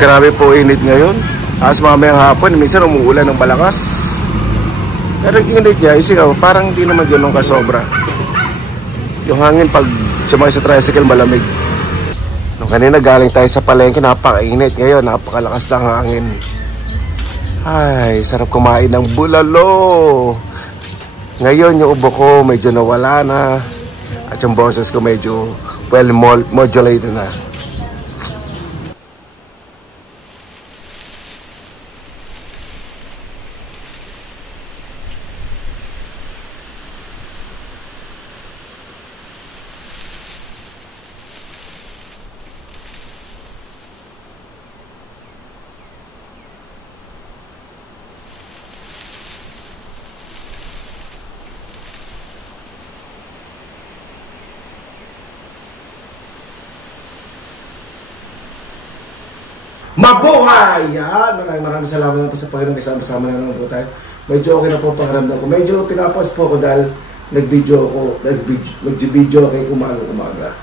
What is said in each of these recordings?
Grabe po init ngayon. As mamayang hapon, minsan umuulan ng malakas. Pero yung init niya, isigaw, parang hindi naman ganun kasobra. Yung hangin pag sumakay sa tricycle, malamig. Nung kanina galing tayo sa palengke, napaka-init. Ngayon, napakalakas ng hangin. Ay, sarap kumain ng bulalo. Ngayon, yung ubo ko medyo nawala na. At yung boses ko medyo modulated na. Mabuhay! Yan! Maraming salamat na po sa Panginoon. Kasama-sama na naman po tayo. Medyo okay na po pakaramdam ko. Medyo pinapos po ako dahil nag-video kay umaga.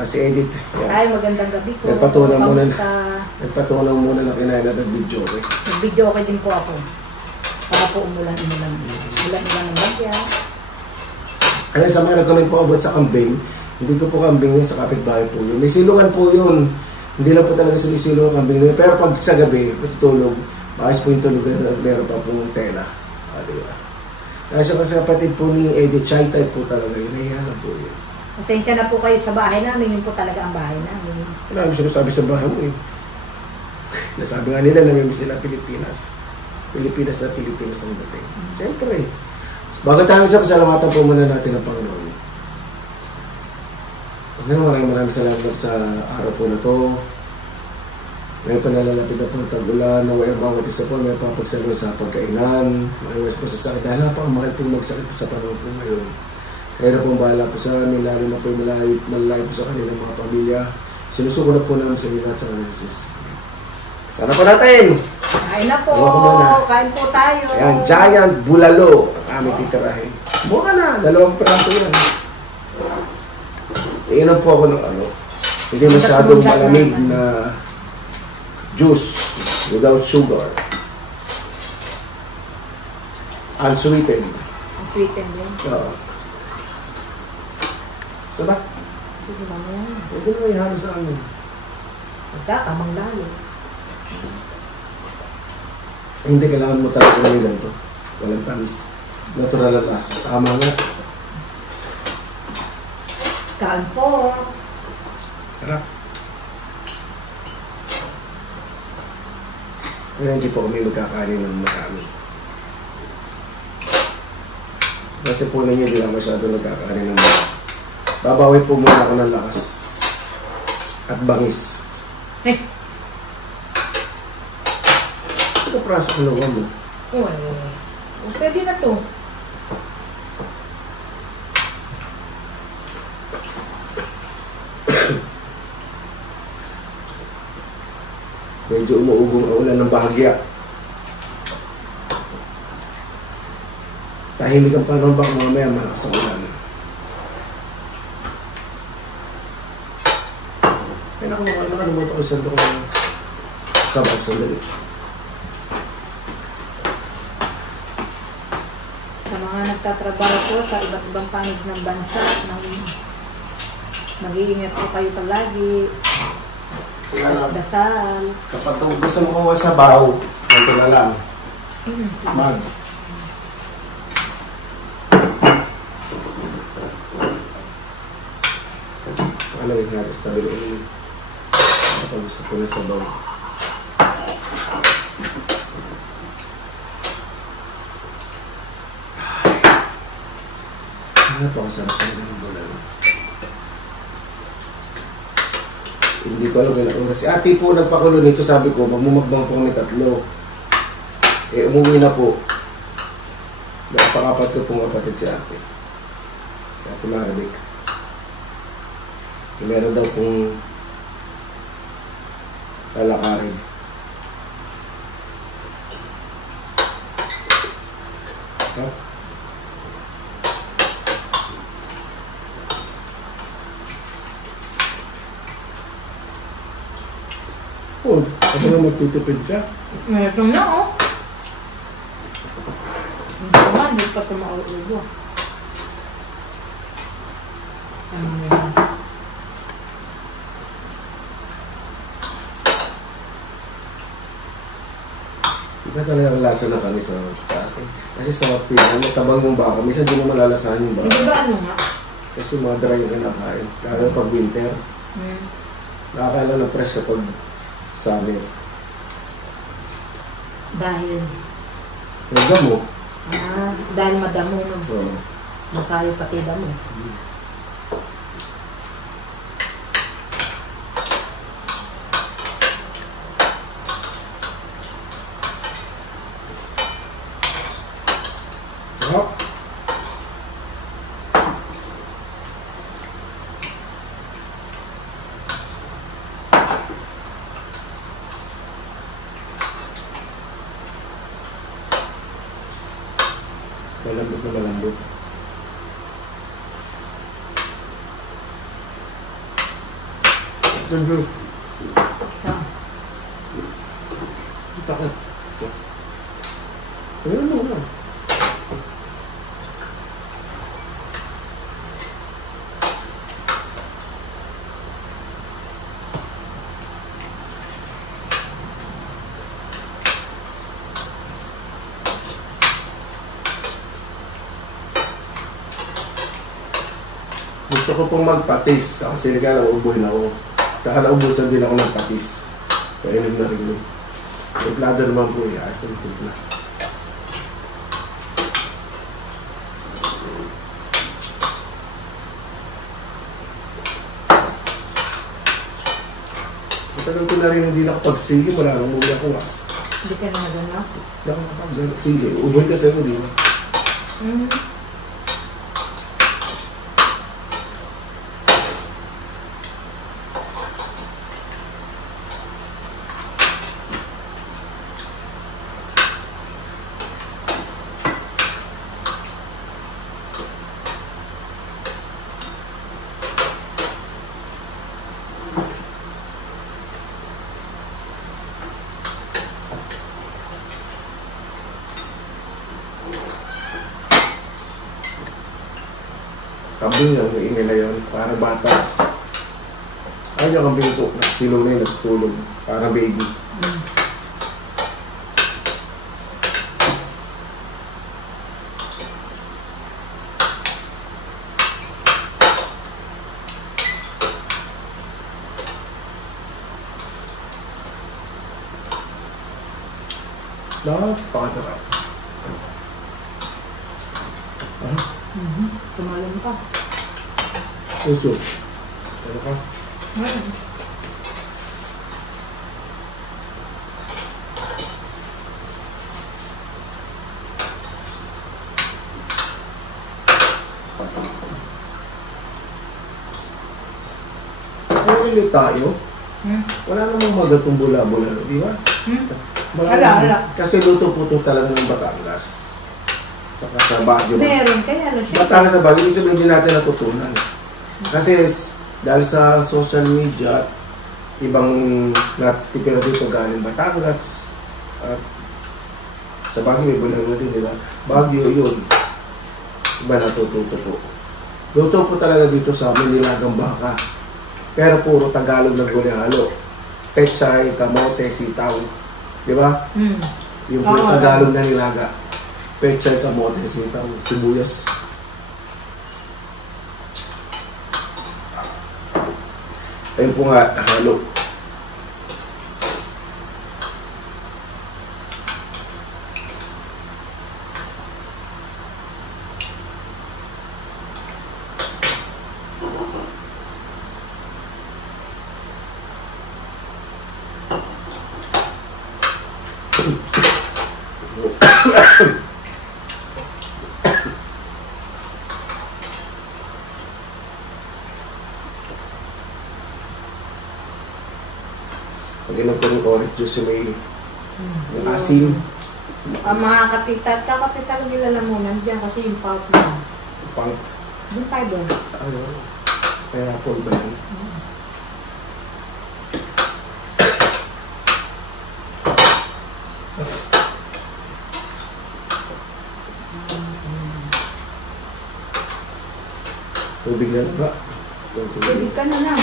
Si Edith. Yan. Ay, magandang gabi po. Nagpatunaw muna na kinain na nag-video okay. Nag-video okay din po ako. Para po umulan-umulan. Ulan-ulan ng bagya. Kaya sa mga nag-comment po about sa kambing, hindi ko po kambing yun, sa kapitbahay po yun. May silungan po yun. Hindi lang po talaga sumisilo ang kambing. Pero pag sa gabi, matutulog, maayos po yung tulog at meron pa pong tela. Diba? Kasi kapatid po ni Edith, shy type po talaga yun. Nahihanap po yun. Pasensya na po kayo sa bahay namin. Yun po talaga ang bahay namin. Wala namin sinasabi sa bahay mo eh. Nasabi nga nila, namimiss sila Pilipinas. Pilipinas ang dating. Siyempre. Bago tayo sa pasalamatan po muna natin ang Panginoon. Maraming salamat sa araw po na to. May panalalapit na po ng tag-ulan, naway ang bawat isa po, may papagsagal sa pagkainan, maiwas po sa sakit. Dahil napakamahal po magsakit po sa panahon po ngayon. Kaya na pong bahala po sa amin, lalo na po malayo po sa kanilang mga pamilya. Sinusuko na po namin sa inyo at sa kanila Jesus. Sana po natin! Kain na po! Kain po tayo! Ayan, giant bulalo ang aming titirahin. Mura na, 2 piraso yan. Iinom po ako ng hindi masyadong malamig na juice without sugar. Unsweetened. Unsweetened din? Oo. Saba? Sige lang yan. Pwede mo ihalo sa amin. Magkakamang lalo. Hindi kailangan mo talaga ng ganito. Walang tamis. Natural na lasa. Tama nga. Kaan po. Sarap. Kaya hindi po kami magkakanin ng marami. Kasi po ninyo hindi lang masyado nagkakanin ng marami. Babawi po muna ako ng lakas. At bangis. Eh. Ito praso ko lang mo. Pwede na to. Medyo umuugong ang ulan ng bahagya. Tahimik ang panahon baka mamaya malakas ang ulan. Kaya nakalimutan ko isang doon sabag sandali. Sa mga nagtatrabaho po sa iba't ibang panig ng bansa, mag-iingat po kayo palagi. Dasal. Kapag gusto mo kuha sa bahaw, ito na lang. Mag. Ano yung halos tabi doon? Kapag gusto ko na sa bahaw. Napakasarap ng bulalo. Hindi ko alam kailan oras. Si ate po nagpakulo nito, sabi ko, magmumagdang po kami 3. Umuwi na po. Nakapakapat ko pong kapatid si ate. Si ate Maribik. Meron daw pong lalakarin. Ha? Oh. Ako na magtitipid ka. Ito na, oh. Hindi naman, hindi pa tumauulo. Ano na yan? Iba talaga ang lasa ng kanis sa akin. Kasi sa Pilipinas, matabang mong baka, minsan di mo malalasahan yung baka. Hindi ba ano nga? Kasi mga dry yung kinakain. Lalo pag winter. Nakakala ng fresh kapag summer. Dahil? Yung damo. Dahil madamo, no? Oo. Masayo pati damo. Sarap. Malambot na malambot. Ganda. Kita ka. Ayun mo na. Gusto ko pong magpatis. Kasi nila naubuhin ako. Saka naubusan din ako ng patis. Kainom na rin yun. Templado naman po eh. Ayos na templa. Matagal ko na rin hindi nakapag-sige. Wala nang muli ako nga. Hindi ka na gano'n? Hindi ako nakapag-sige. Ubuhin kasi ako din. Kambing yung ingay na yun, parang bata. Ay, yung kambing ko, silong na yun, nagtulog. Parang baby. Pakasarap. Tumalong pa. Puso. Ano ka? Ulit tayo. Wala namang magatong bula-bula, di ba? Wala. Kasi luto po ito talaga ng Batangas. Saka sa Baguio. Meron, kaya ano siya. Batangas sa Baguio, isa hindi natin natutunan. Kasi dahil sa social media, ibang natitira dito galing Batangas. At sa Baguio, may bulang din, di ba? Baguio, yun. Iba natututo po. Luto po talaga dito sa amin, nilagang baka. Pero puro Tagalog ng gulihalo. Pechay, kamote, sitaw. Di ba? Yung puro Tagalog na nilaga. Pechay, kamote, sitaw, sibuyas. Ayun po nga, halo. Pag-inom ko ng orange juice yung may asin. Ang mga kapital, kakapital nila lang muna dyan kasi yung pulp na. Pang, Doon tayo doon. ano, kaya apple ba yun? Tubig na ba? Tubig ka na lang.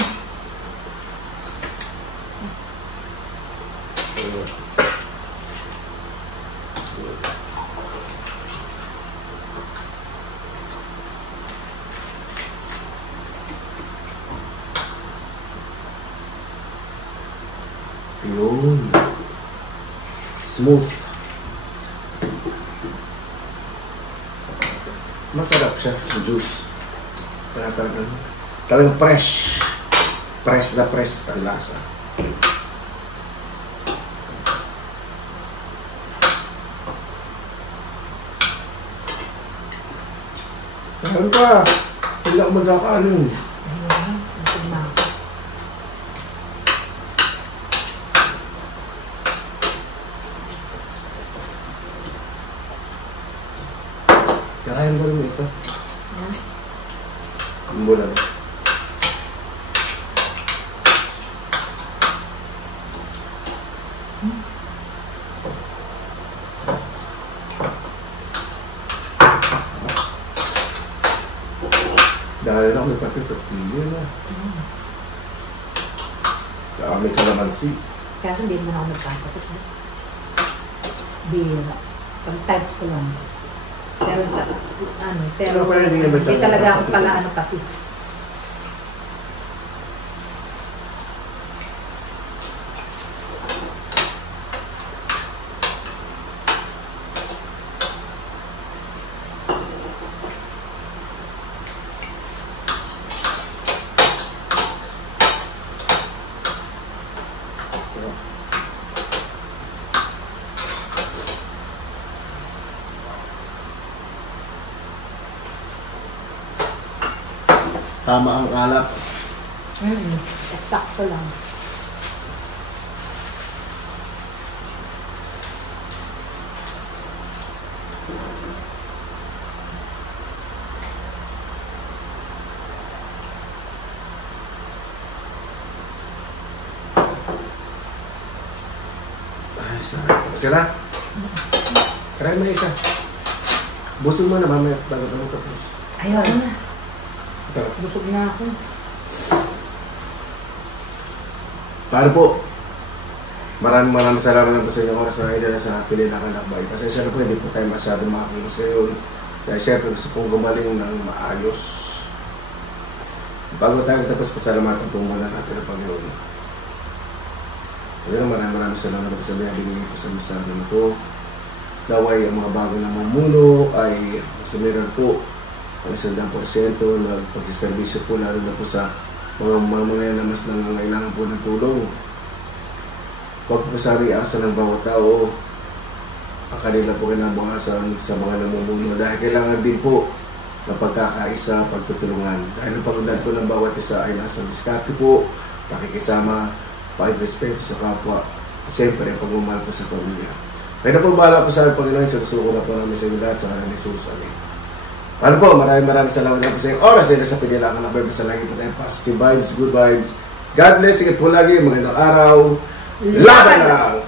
Yun. Smooth. Masarap siya, yung juice. Kaya talagang fresh. Fresh na fresh ang lasa. Kaya pa, hindi ako magkakaano. Ayun, natin na. Kakain ba rin isa? Yan. Kumbo lang. Dahil ako may patis at sili na. Kaya may kalamansi. Kaya hindi naman ako nagkakapit. Bira. Pag-type ko lang. Pero Pero parang hindi naman siya hindi talaga ako nagkakapit. pala kasi. Tama ang alap. Eksakto lang. Ay, sarap. Sila? Try mo isa. Busog mo na mamaya bago ka tapos. Ayaw na. Tara. Busog na ako. Paano po? Maraming salamat na po sa inyong oras na idala sa Pililakan Lakbay. Pasensya na po, hindi po tayo masyadong makakilos ngayon. Kaya syempre gusto pong gumaling ng maayos. Bago tayo tapos, pasalamatan po muna natin ang Panginoon. Ngayon, maraming salamat na po sa mga binigay po sa masabi na po. Naway ang mga bago na mamuno ay masamiran po ang 100% nagpagsiservisyo po lalo na po sa mga na mas nangangailangan po ng tulong. Huwag po sari-asa ng bawat tao ang kanila po kinabukasan sa mga namumuno dahil kailangan din po ng pagkakaisa, pagtutulungan. Dahil ang pag-unlad po ng bawat isa ay nasa diskarte po, pakikisama, pakikrespeto sa kapwa, at siyempre ang pagmamahal po sa pamilya. Kaya na po bahala po sa aming Panginoon, sa gusto ko na po namin sa inyo lahat sa kanang Jesus. Amen. Ano po, maraming salamat na po sa inyong oras. Yan sa Pinilakan Lakbay. Basta lagi po tayo positive vibes, good vibes. God bless. Ingat po lagi. Magandang araw. Laban lang!